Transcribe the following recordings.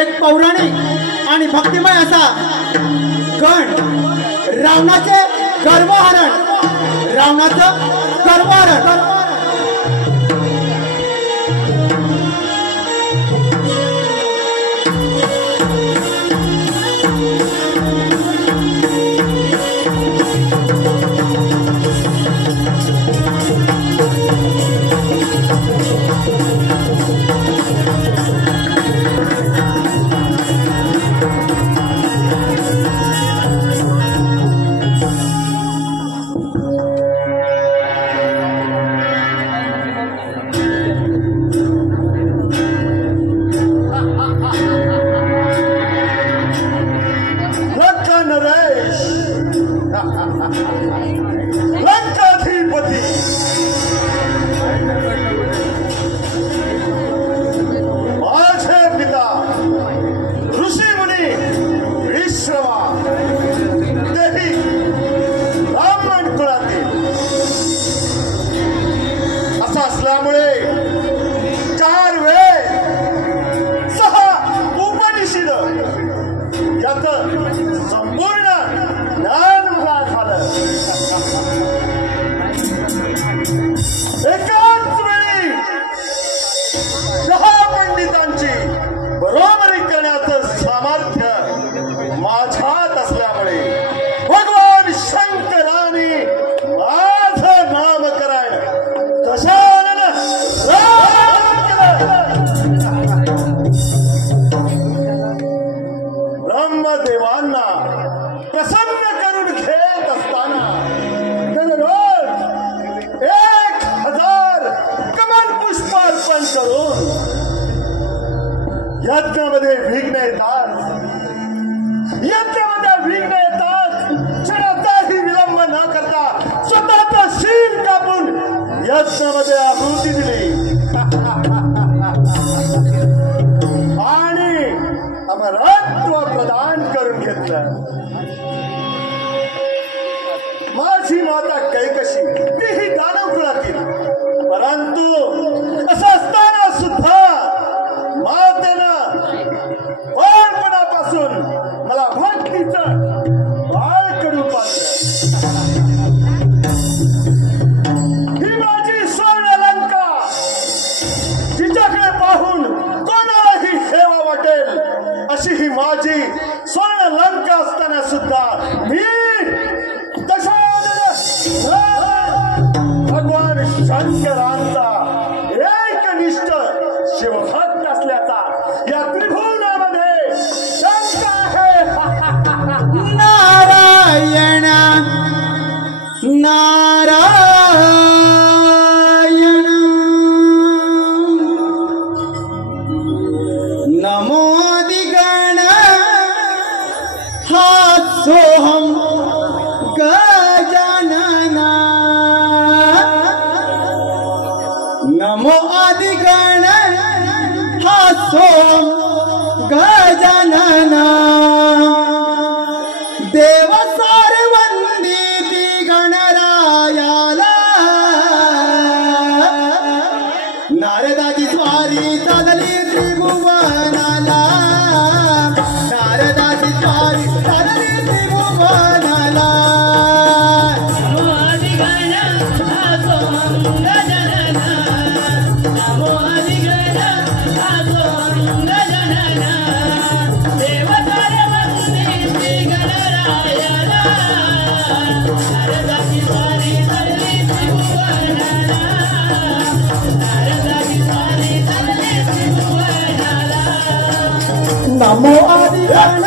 एक पौराणिक आणि भक्तिमय असा गण रावणाचे गर्वहरण रावणाचं गर्वहरण माझी माता कैकशी तीही दानव कुळातील, परंतु असं असताना सुद्धा मातेनं बाळपणापासून मला भक्तीचं बाळकडू पाहिलं. ही माझी स्वर्ण लंका, तिच्याकडे पाहून कोणालाही हेवा वाटेल अशी ही माझी स्वर्ण लंका असताना सुद्धा मी भगवान शंकरांचा एकनिष्ठ शिवभक्त असल्याचा या त्रिभुवनामध्ये शंका आहे. नारायण नारायण नमोदिगण हासोहम गजानना नमो आदिगण हासोहम गजानना देव सारवंदिती गणरायाला नारदाची स्वारी चालली त्रिभुवनाला नारदाची स्वारी चालली त्रिभुवनाला नमो आदिगण हासोहम गजानना नमो आदिगण हासोहम गजानना देव सारवंदिती गणरायाला नारदाची स्वारी चालली त्रिभुवनाला नारदाची स्वारी चालली त्रिभुवनाला नमो आदिगण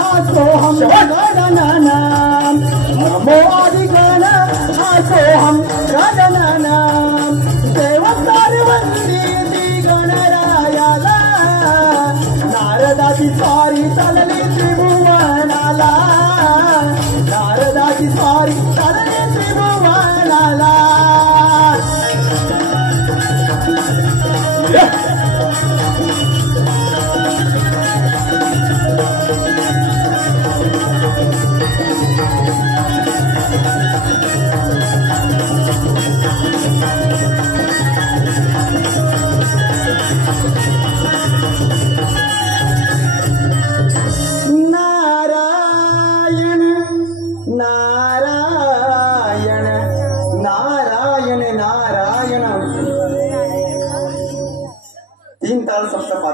हासोहम गजानना नमो आदिगण हासोहम गजानना देव सारवंदिती गणरायाला नारदाची स्वारी चालली त्रिभुवनाला नारदाची स्वारी चालली त्रिभुवनाला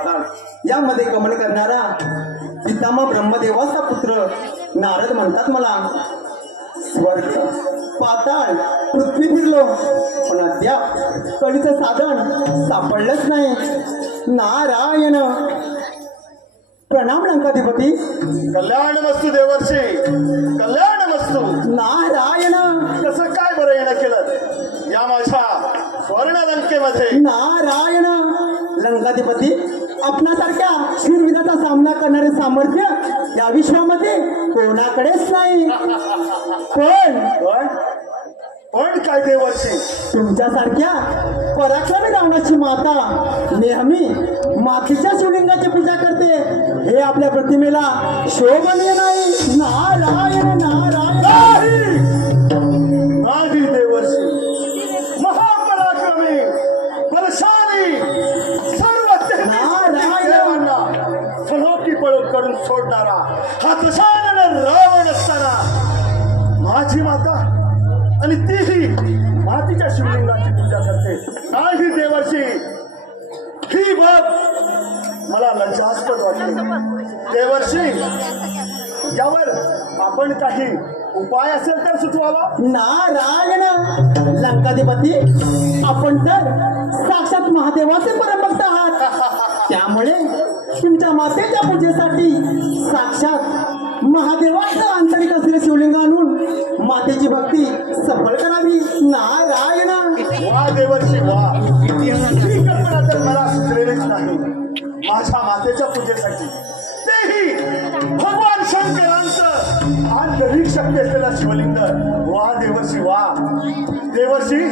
पाताळ यामध्ये गमन करणारा पितामह ब्रह्मदेवाचा पुत्र नारद म्हणतात मला, स्वर्ग पाताळ पृथ्वी फिरलो पण अद्याप कळीचं साधन सापडलंच नाही. नारायण. प्रणाम लंकाधिपती. कल्याणमस्तु देवर्षी, कल्याणमस्तु. नारायण. कसं काय बरं येणं केलं या माझ्या स्वर्ण लंकेमध्ये? नारायण. लंकाधिपती, आपणासारख्या शूरवीराचा सामना करणारे सामर्थ्य या विश्वामध्ये कोणाकडेच नाही. पण काय देवर्षी, तुमच्यासारख्या पराक्रमी रावणाची माता नेहमी मातीच्या शिवलिंगाची पूजा करते हे आपल्या प्रतिमेला शोभनीय नाही. नारायण नारायण. नाही देवर्षी, महापराक्रमी बलशाली सर्व देवांना फलोकी पळून करून सोडणारा हा दशानन रावण असताना माझी माता आणि तीही मातीच्या शिवलिंगाची पूजा करते. नाही देवर्षी, ही बाब मला लज्जास्पद वाटते. देवर्षी, यावर आपण काही उपाय असेल तर सुचवावा. नारायण. लंकाधिपती, आपण तर साक्षात महादेवाचे परमभक्त आहात. त्यामुळे तुमच्या मातेच्या पूजेसाठी साक्षात महादेवाचं आंतरिक असलेले शिवलिंग आणून मातेची भक्ती सफल करावी. नारायण. वा देवर्षी वा, ही कल्पना तर मला सुचलेलीच नाही. माझ्या मातेच्या पूजेसाठी तेही भगवान शंकरांचं आंतरिक शक्ती असलेला शिवलिंग. वा देवर्षी वा. देवर्षी,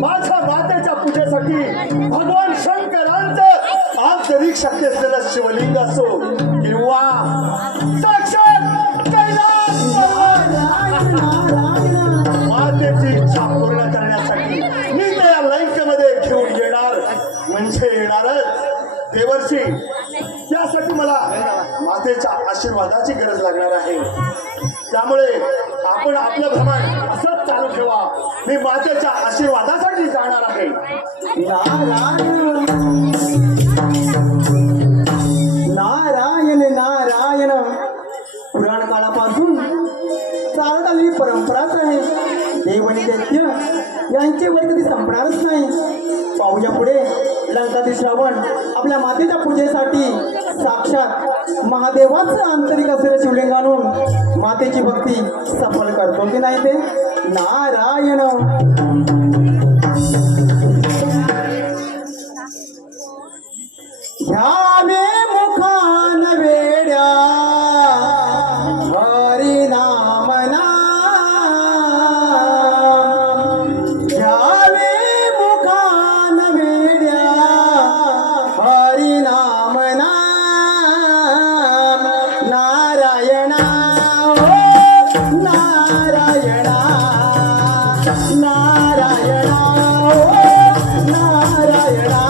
माझ्या मातेच्या पूजेसाठी भगवान शंकरांचं आंतरिक शक्ती असलेलं शिवलिंग असो किंवा साक्षात कैलास मातेची इच्छा पूर्ण करण्यासाठी मी त्या लंकेमध्ये घेऊन येणार म्हणजे येणारच. देवर्षी, त्यासाठी मला मातेच्या आशीर्वादाची गरज लागणार आहे. त्यामुळे आपण आपलं भ्रमण असंच चालू ठेवा. मी मातेच्या आशीर्वादासाठी जाणार आहे. नारायण नारायण. पुराण काळापासून चालत आलेली परंपराच आहे. देव आणि दैत्य यांची वय कधी संपणारच नाही. पाहूया पुढे लंकाधीश रावण आपल्या मातेच्या पूजेसाठी साक्षात महादेवाचं आंतरिक असलेलं शिवलिंग आणून मातेची भक्ती सफल करतो की नाही ते. नारायण. ह्यावे मुखान वेड्या हरी नाम ह्यावे मुखान वेड्या हरी नाम नारायणा हो नारायणा नारायणा हो नारायणा.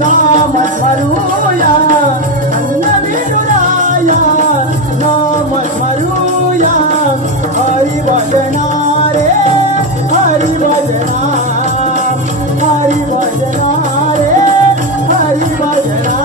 नाम स्मरूया नाम स्मरूया हरि भजना रे हरि भजना हरि भजना रे हरि भजना.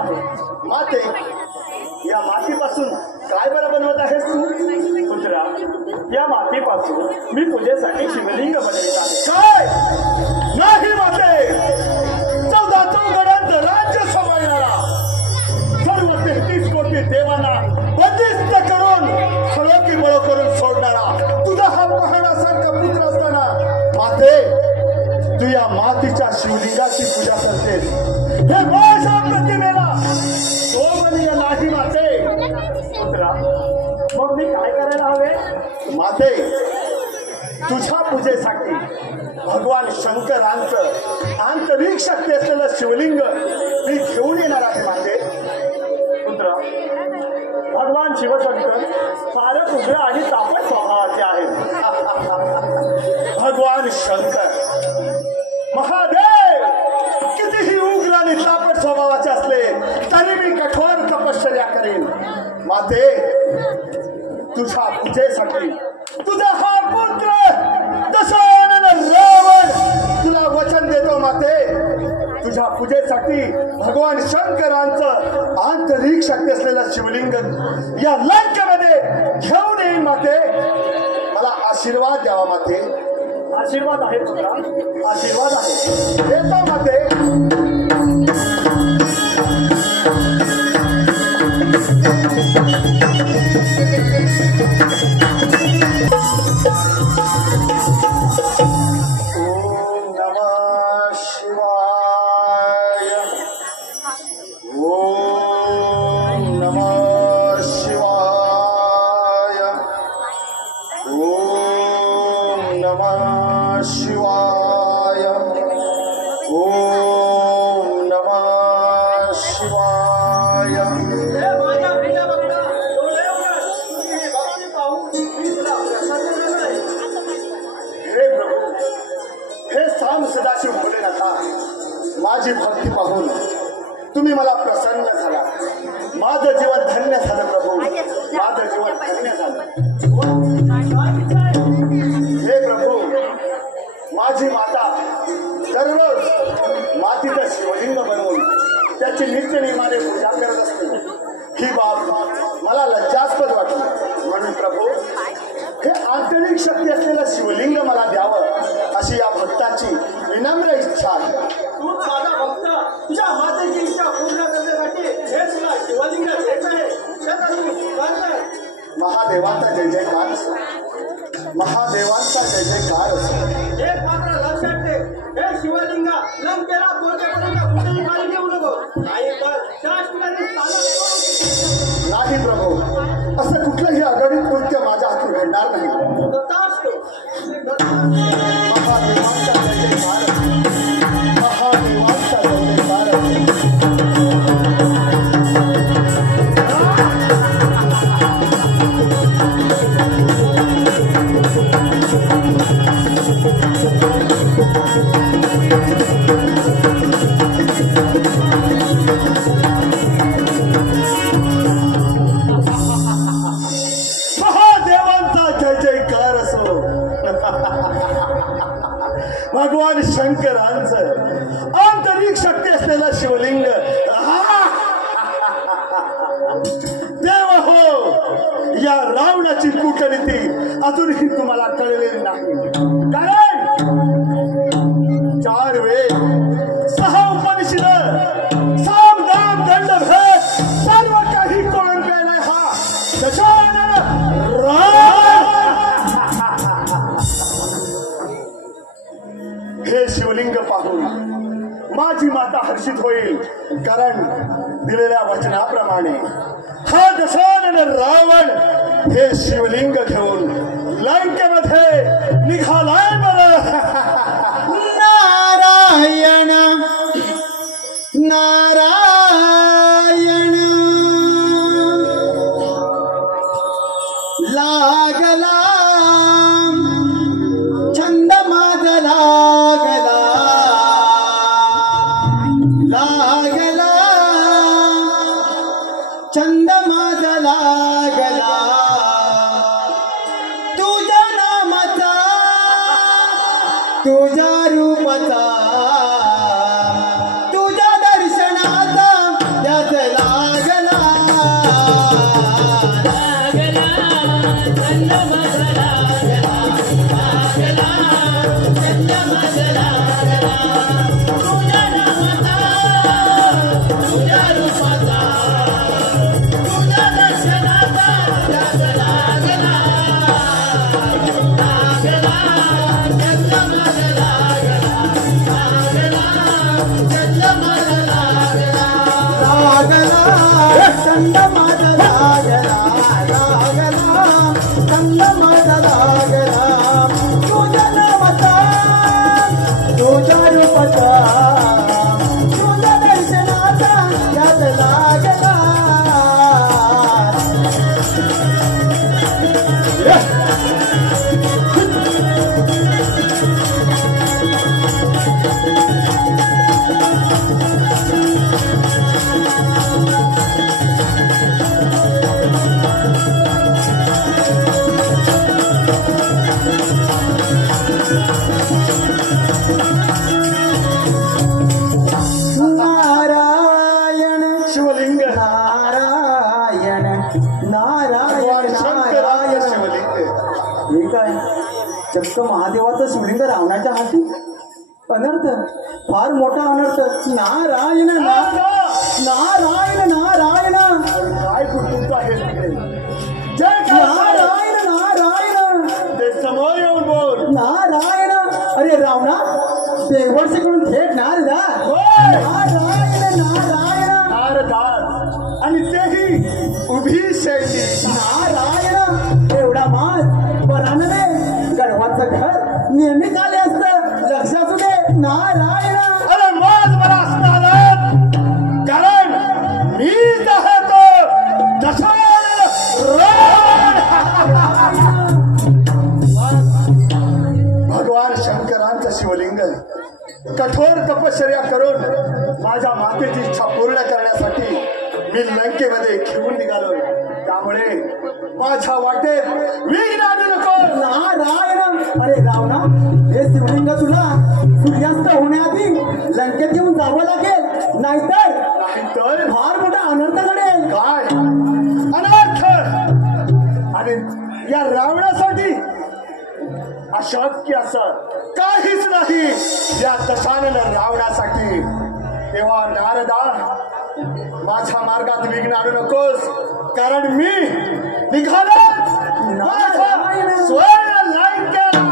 आहे. माते, या मातीपासून काय बरं बनवत आहेस तू? पुत्रा, या मातीपासून मी पूजेसाठी शिवलिंग बनवित आहे. काय? नाही माते, 14 चौघड्यांचं राज्य सांभाळणारा, सर्व 33 कोटी देवांना बंदिस्त करून खळोकी बळो करून सोडणारा तुझा हा पहाडासारखा पुत्र असताना माते, तू या मातीच्या शिवलिंगाची पूजा करतेस. हे माझ्या प्रतिमेला शोभनीय नाही माते. पुत्रा, मग मी काय करायला हवे? माते, तुझ्या पूजेसाठी भगवान शंकरांचं आंतरिक शक्ती असलेलं शिवलिंग मी घेऊन येणार आहे माते. पुत्रा, भगवान शिवशंकर फारच उग्र आणि तापट स्वभावाचे आहेत. भगवान शंकर महादेव कितीही उग्र आणि तापट स्वभावाचे असले तरी मी कठोर तपश्चर्या करेन. माते, तुझ्या पूजेसाठी तुझा हा पुत्र दशानन रावण तुला वचन देतो माते. तुझ्या पूजेसाठी भगवान शंकरांचं आंतरिक शक्ती असलेलं शिवलिंग या लंकेमध्ये घेऊन येईन माते. मला आशीर्वाद द्यावा माते. आशीर्वाद आहे पुत्रा, आशीर्वाद आहे. देतो माते. सदाशिव बोले नका, माझी भक्ती पाहून तुम्ही मला प्रसन्न झाला. माझं जीवन धन्य झालं प्रभू, माझं जीवन धन्य झालं. हे प्रभू, माझी माता दररोज मातीचं शिवलिंग बनवून त्याची नित्यनेमाने पूजा करत असते. ही बाब मला लज्जास्पद वाटली. म्हणून प्रभू, हे आंतरिक शक्ती असलेलं शिवलिंग मला द्यावं अशी या भक्ताची विनम्र इच्छा आहे. तू माझा भक्त, तुझ्या मातेची इच्छा पूर्ण करण्यासाठी हे तुला शिवलिंग द्यायचं आहे. महादेवांचा जय जयकार असो, महादेवांचा जय जयकार असो. एक मात्र लक्षात ठेव, हे शिवलिंग लंकेला पोहोचेपर्यंत कुठेही खाली घेऊ नको, नाही तर शाश्वती स्थानात नाही प्रभू, असं कुठलंही अगणित कृत्य माझ्या हातून घडणार नाही. महादेवांचा जय जयकार असो, महादेवांचा जय जयकार असो. भगवान शंकरांचं आंतरिक शक्ती असलेलं शिवलिंग. देव हो, या रावणाची कूटनीती अजूनही तुम्हाला कळलेली नाही. कारण 4 वेद, 6 उपनिषद, साम दाम दंड भेद सर्व काही कळून गेलाय हा दशानन रावण. हे शिवलिंग पाहून माझी माता हर्षित होईल. कारण दिलेल्या वचनाप्रमाणे हा दशानन रावण हे शिवलिंग घेऊन लंकेमध्ये निघालाय. बरं, नारायण नारायण लागला छंद माझ लागला, लागला छंद माझ लागला. तुझ्या नामाचा, तुझ्या रूपाचा, तुझ्या दर्शनाचा त्याच चक्क महादेवाचं शिवलिंग रावणाच्या हाती. अनर्थ, फार मोठा अनर्थ. नारायण नारायण नारायण काय कुटुंब आहे नारायण नारायण ते समोर येऊन बोल. नारायण. अरे रावणा, देवर्षीकडून थेट नारदा. नारायण नारायण नारदार आणि तेही उभी शैली. नारायण. एवढा मात बरानं रे, गर्वाचं घर नेहमी आले असतं. लक्ष असू दे. नारायण. अरे माझ मला असणार, कारण मीच आहे तो दशानन भगवान शंकरांचं शिवलिंग कठोर तपश्चर्या करून माझ्या मातेची इच्छा पूर्ण करण्यासाठी मी लंकेमध्ये घेऊन निघालो. त्यामुळे माझ्या वाटेत विघ्न आणू नको. नारायण. अरे रावणा, हे शिवलिंग तुला सूर्यास्त होण्याआधी लंकेत येऊन जावं लागेल, नाहीतर फार मोठा अनर्थ घडेल. काय अनर्थ? आणि या रावणासाठी अशक्य असं काहीच नाही. या दशानन रावणासाठी. तेव्हा नारदा, माझ्या मार्गात विघ्न आणू नकोस, कारण मी निघालो स्वर्ण लंकेला.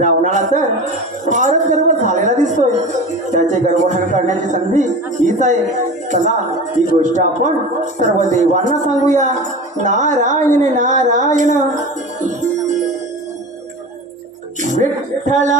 रावणाला तर फारच गर्व झालेला दिसतोय. त्याचे गर्वहरण करण्याची संधी हीच आहे. चला, ही गोष्ट आपण सर्व देवांना सांगूया. नारायण नारायण. विठ्ठल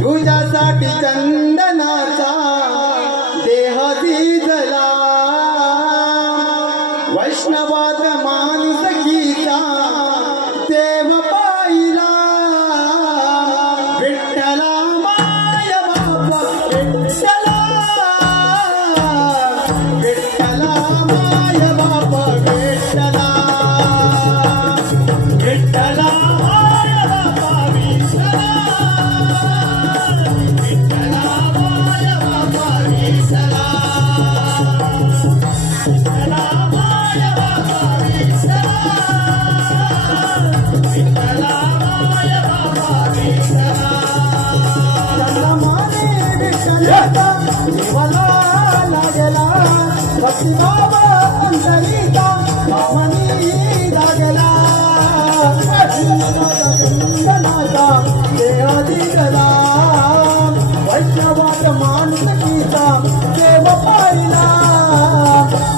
तुझ्यासाठी चंदनाचा देह दिजला, वैष्णवात माणूस गीता देव लागला चंदनाचा देह दिगला वैष्णवात मानकीचा देव पाहिला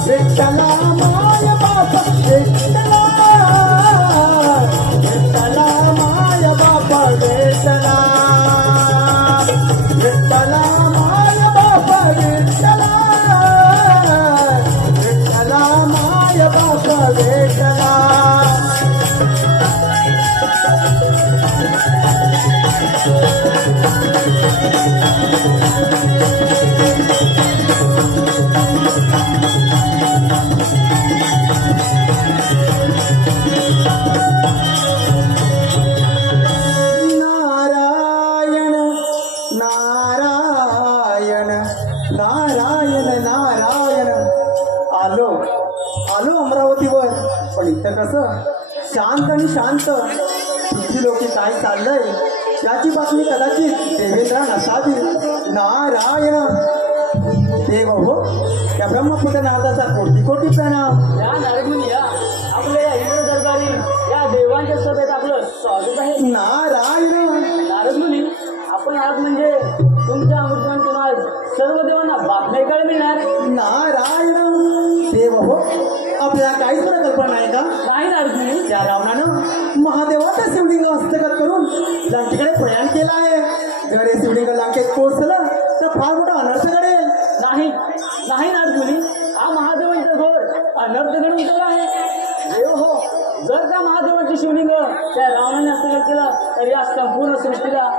विठ्ठला माय बाप विठ्ठला विठ्ठला माय बाप विठ्ठला विठ्ठला माय बाप विठ्ठला विठ्ठला माय बाप विठ्ठला नारायण नारायण नारायण नारायण आलो आलो अमरावतीवर पण इथं कसं शांत आणि शांत तुझी लोकी काय चाललंय याची बातमी कदाचित देवेंद्रा नसावी नारायण देव हो त्या ब्रह्मपुत्र नारदाचा कोटी कोटी प्रणाम या नारदमुनी या आपल्या या इंद्र दरबारी या देवांच्या सभेत आपलं स्वागत आहे. नारायण नारदमुनी आपण आज म्हणजे तुमच्या अमृतांतून आज सर्व देवांना बातम्या ऐकायला मिळणार. नारायण देव हो आपल्याला काहीच तुला कल्पना नाही का नाही नारदमुनी, त्या रावणानं महादेवाचा शिवलिंग हस्तगत करून लंकेकडे प्रयाण केलं आहे. जर हे शिवलिंग लंकेत पोहोचलं तर फार मोठा अनर्थ घडेल. नाही नाही नारदमुनी, हा महादेवांचा घोर अनर्थ घडून गेला आहे. देव हो, जर का महादेवांचे शिवलिंग त्या रावणाने हस्तगत केलं तर या संपूर्ण सृष्टीला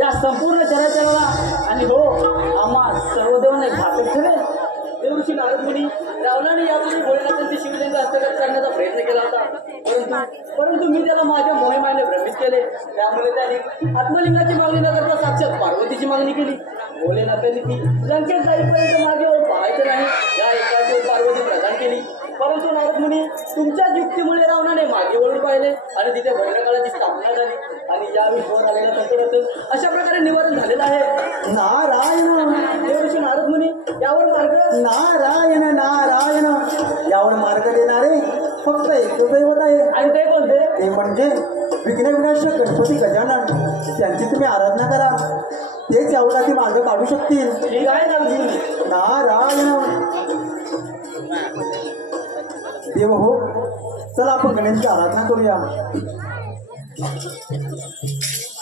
या संपूर्ण चराचराला आणि हो आम्हा सर्व देवांना घातक ठरेल. देवऋषी नारदमुनी, रावणाने यापूर्वी भोलेनाथांचे शिवलिंग हस्तगत करण्याचा प्रयत्न केला होता, परंतु मी त्याला माझ्या मोहिमाने भ्रमित केले. त्यामुळे त्याने आत्मलिंगाची मागणी न करता साक्षात पार्वतीची मागणी केली. भोलेनाथांनी ती लंकेत जाईपर्यंत मागे वळून पाहायचं नाही या एकाची पार्वती प्रदान केली. परंतु नारदमुनी, तुमच्याच युक्तीमुळे रावणाने मागे वळून पाहिले आणि तिथे भद्रकाळाची स्थापना झाली आणि या विश्वावर आलेल्या संकटाचं अशा प्रकारे निवारण झालेलं आहे. नारायण देवऋषी नारदमुनी, यावर मार्ग नारायण नारायण यावर मार्ग देणारे फक्त एकच दैवत आहे आणि ते कोणते? ते म्हणजे विघ्नविनाशक गणपती गजानन. त्यांची तुम्ही आराधना करा, तेच यावराती मार्ग काढू शकतील. ठीक आहे नारदमुनी. नारायण देव हो, चला आपण गणेशची आराधना करूया.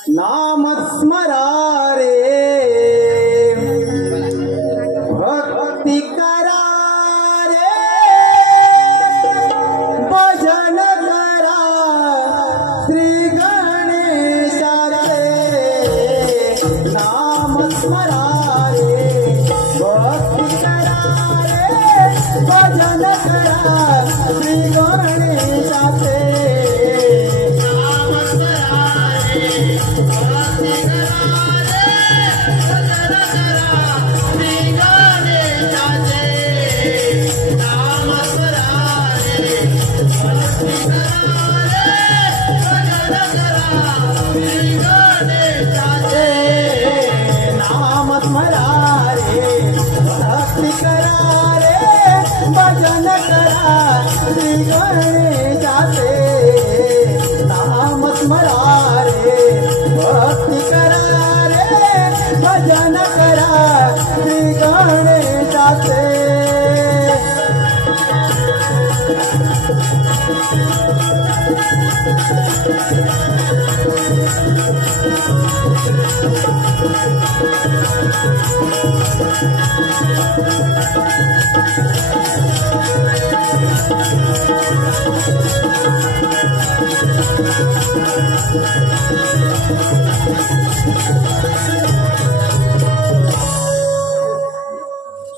नामस्मरा रे भक्ती करा रे भजन करा श्री गणेशाचे. नामस्मरा रे भक्ती करा रे भजन करा श्री गणेशाचे. नामस्मरा रे भक्ती करा रे भजन करा श्री गणेशाचे. नामस्मरा रे भक्ती करा रे भजन करा श्री गणेशाचे.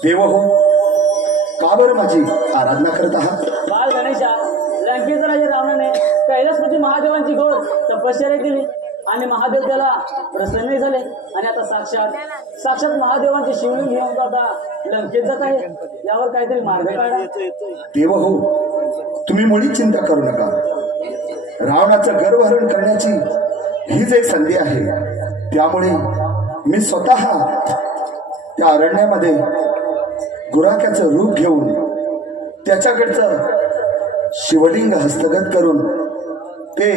देव हो, का बरं माझी आराधना करत आहात? बाळ गणेशा, लंकेचा राजा रावणाने कैलासपती महादेवांची घोर तपश्चर्या केली आणि महादेव त्याला प्रसन्न झाले आणि आता साक्षात महादेवांचे शिवलिंग घेऊन आता लंकेत जात आहे. यावर काहीतरी मार्ग काढा. देव हो, तुम्ही मुळीच चिंता करू नका. रावणाचं गर्वहरण करण्याची हीच एक संधी आहे. त्यामुळे मी स्वतः त्या अरण्यामध्ये गुराख्याचं रूप घेऊन त्याच्याकडचं शिवलिंग हस्तगत करून ते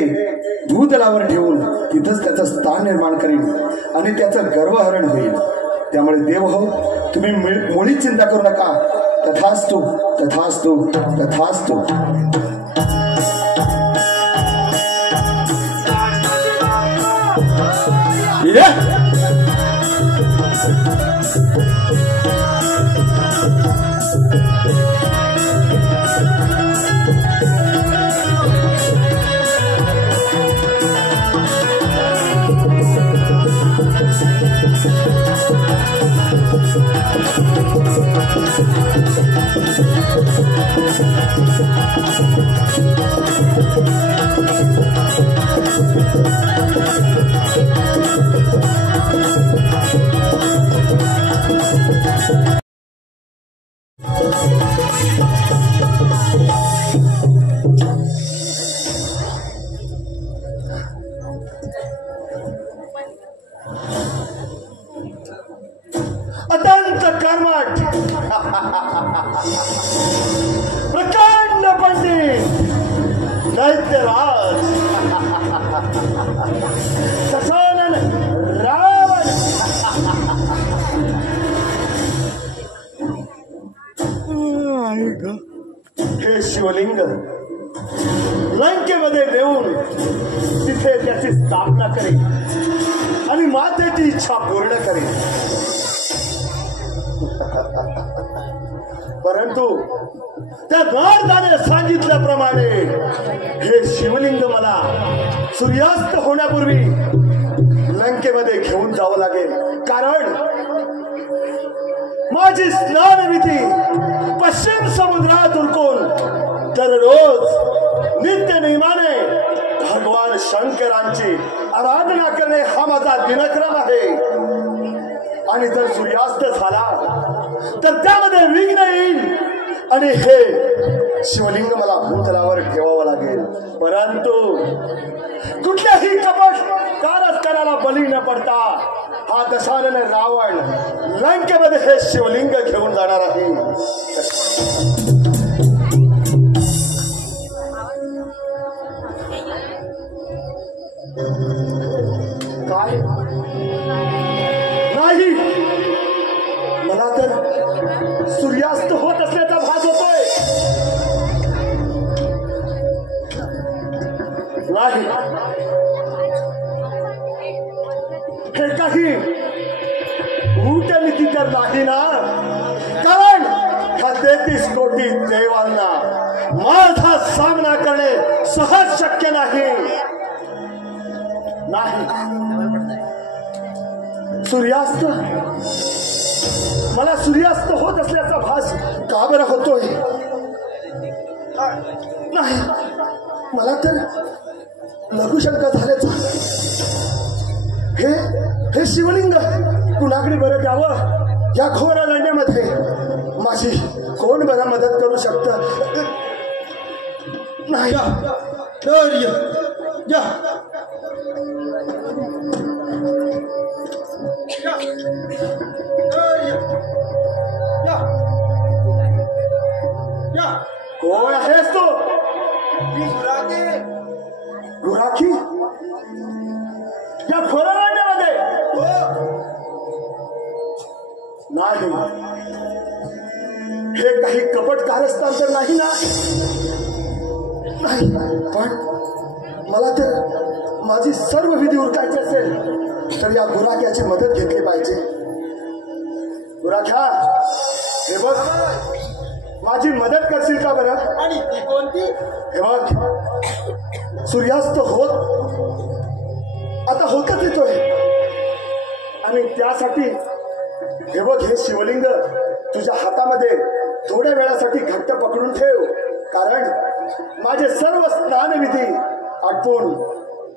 भूतलावर ठेवून तिथंच त्याचं स्थान निर्माण करेन आणि त्याचं गर्वहरण होईल. त्यामुळे देव हो, तुम्ही मुळीच चिंता करू नका. तथास्तु तथास्तु तथास्तु. अत्यंत कर्मठ प्रकांड पंडित दैत्यराज ससानन रावण हे शिवलिंग लंकेमध्ये देऊन तिथे त्याची स्थापना करेल आणि मातेची इच्छा पूर्ण करेल. परंतु त्या नारदाने सांगितल्याप्रमाणे हे शिवलिंग मला सूर्यास्त होण्यापूर्वी लंकेमध्ये घेऊन जावं लागेल. कारण माझी स्नानविधी पश्चिम समुद्रात उरकून दररोज नित्य नियमाने भगवान शंकरांची आराधना करणे हा माझा दिनक्रम आहे. आणि जर सूर्यास्त झाला तर त्यामध्ये विघ्न येईल आणि हे शिवलिंग मला भूतलावर ठेवावं लागेल. परंतु कुठल्याही कपट कारस्थानाला बली न पडता हा दशानन रावण लंकेमध्ये हे शिवलिंग घेऊन जाणार आहे. काय नाही, मला तर सूर्यास्त होत असल्याचा भास होतोय. नाही, हे काही नीती तर नाही ना. कारण ह्या 33 कोटी देवांना माझा सामना करणे सहज शक्य नाही. सूर्यास्त, मला सूर्यास्त होत असल्याचा भास का बरं होतोय? नाही, मला तर लघुशंका झाल्याचा. हे शिवलिंग कुणाकडे बरं द्यावं? या घोर अरण्यामध्ये माझी कोण बरं मदत करू शकतं? नाही, कोण आहेस तू? गुराखी या खोरारण्यामध्ये? नाही, हे काही कपट कारस्थान तर नाही ना? नाही, पण मला तर माझी सर्व विधी उरकायची असेल तर या गुराख्याची मदत घेतली पाहिजे. गुराख्या, हे बघ, माझी मदत करशील का बरं? आणि ती कोणती? हे बघ, सूर्यास्त आता होतच येतोय आणि त्यासाठी हे बघ, हे शिवलिंग तुझ्या हातामध्ये थोड्या वेळासाठी घट्ट पकडून ठेव. कारण माझे सर्व स्नानविधी आटपून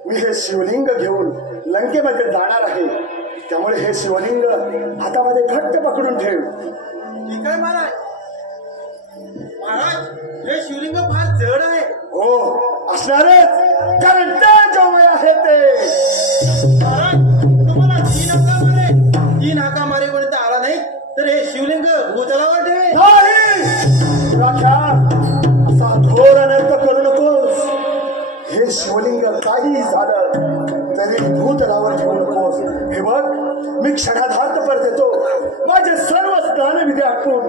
मी हे शिवलिंग घेऊन लंकेमध्ये जाणार आहे. त्यामुळे हे शिवलिंग हातामध्ये घट्ट पकडून ठेव. ठीक आहे महाराज. महाराज, हे शिवलिंग फार जड आहे. हो, असणारच, कारण ते जवळ आहे ते. महाराज, तुम्हाला 3 हाका मारे, 3 हाका मारेपर्यंत आला नाही तर हे शिवलिंग भूतलावर ठेवे. नाही, असा घोर अनर्थ हे शिवलिंग काही झालं तरी भूतलावर ठेवू नकोस. हे बघ, मी क्षणार्धात परत येतो. माझे सर्व स्नान विधी आटून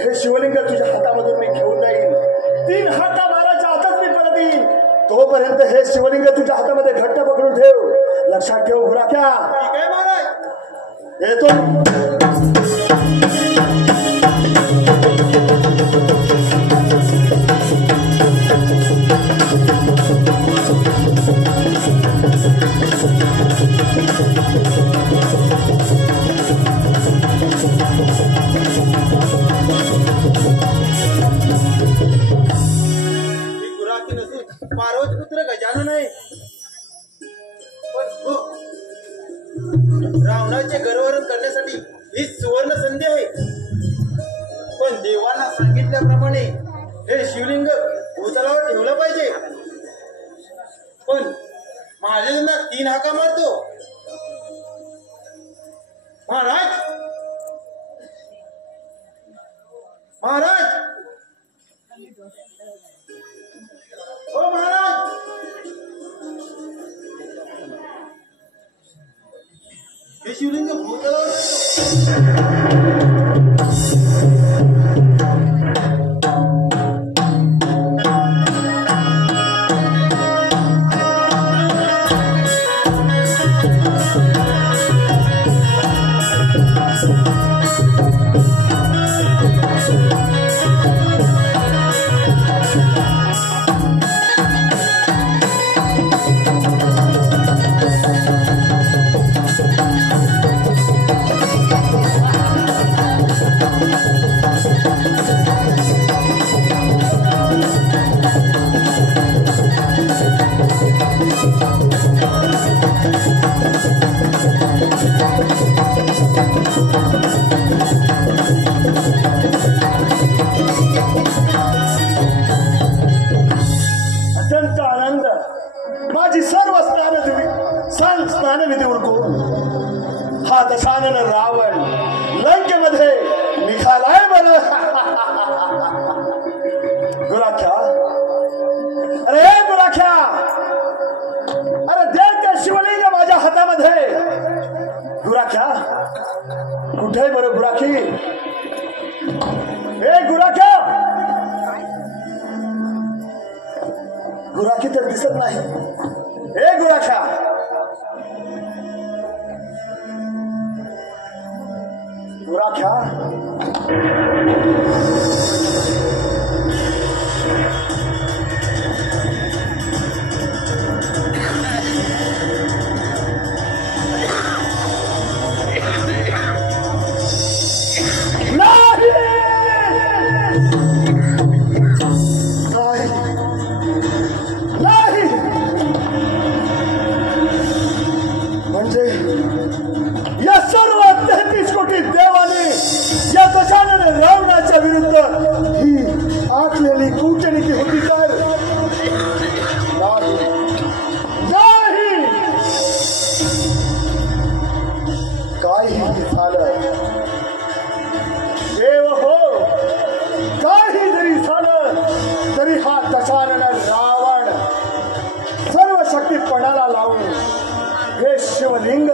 हे शिवलिंग तुझ्या हातामधून मी घेऊन जाईल. 3 हाका माराच्या आतच मी परत येईल. तोपर्यंत हे शिवलिंग तुझ्या हातामध्ये घट्ट पकडून ठेव. लक्षात ठेव गुराख्या. ठीक आहे महाराज. येतो. गुराखी नसून पार्वती पुत्र गजानन आहे. पण हो, रावणाचे गर्वहरण करण्यासाठी ही सुवर्ण संधी आहे. पण देवाला सांगितल्याप्रमाणे हे शिवलिंग भूतलावर ठेवलं पाहिजे. पण महाराजांना 3 हाका मारतो. महाराज, महाराज, ओ महाराज, हे शिवलिंग भूतलावर अत्यंत आनंद. माझी सर्व स्नानविधी उरकून हा दशानन रावण लंकेमध्ये निघालाय. बरं गुराख्या, अरे गुराख्या, अरे देख ते शिवलिंग माझ्या हातामध्ये. गुराख्या कुठे बरं गुराखी? हे गुराख्या, गुराखी तर दिसत नाही. हे गुराख्या, गुराख्या, म्हणजे या सर्व 33 कोटी देवाने या दशानन रावणाच्या विरुद्ध ही आखलेली कूटनीती होती तर नाही. काही झालं देव हो, काही जरी झालं तरी हा दशानन रावण सर्व शक्ती पणाला लावून हे शिवलिंग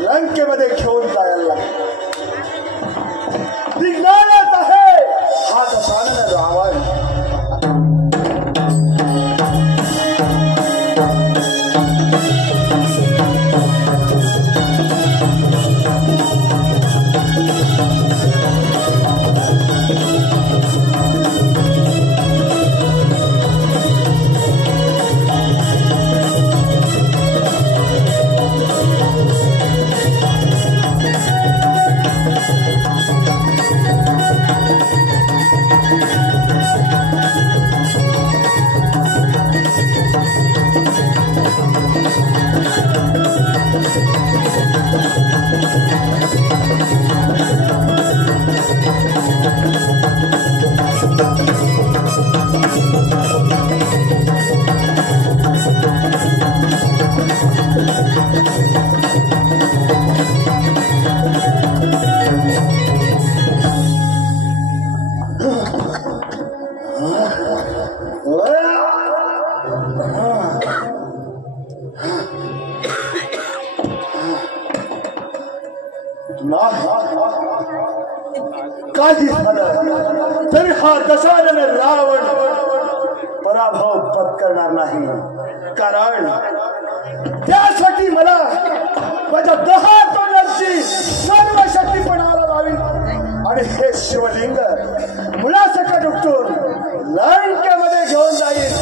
लंकेमध्ये घेऊन जायला निघणारच आहे हा दशानन रावण. काही झालं तरी हा दशानन रावण पराभव पत्करणार नाही. कारण त्यासाठी मला माझ्या 10 तोंडांची सर्व शक्ती पणाला लावी आणि हे शिवलिंग मुलासकट उपटून लंकेमध्ये घेऊन जाईल.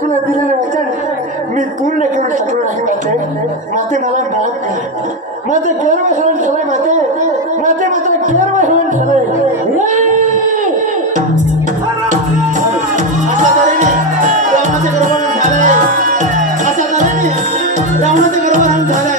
तुला दिलेलं वचन मी पूर्ण करू शकलो नाही माते मला माफ कर. माझं गर्व सहन झालंय माते मात्र गर्व सहन झालंय. रावणाचं गर्भ झालंय.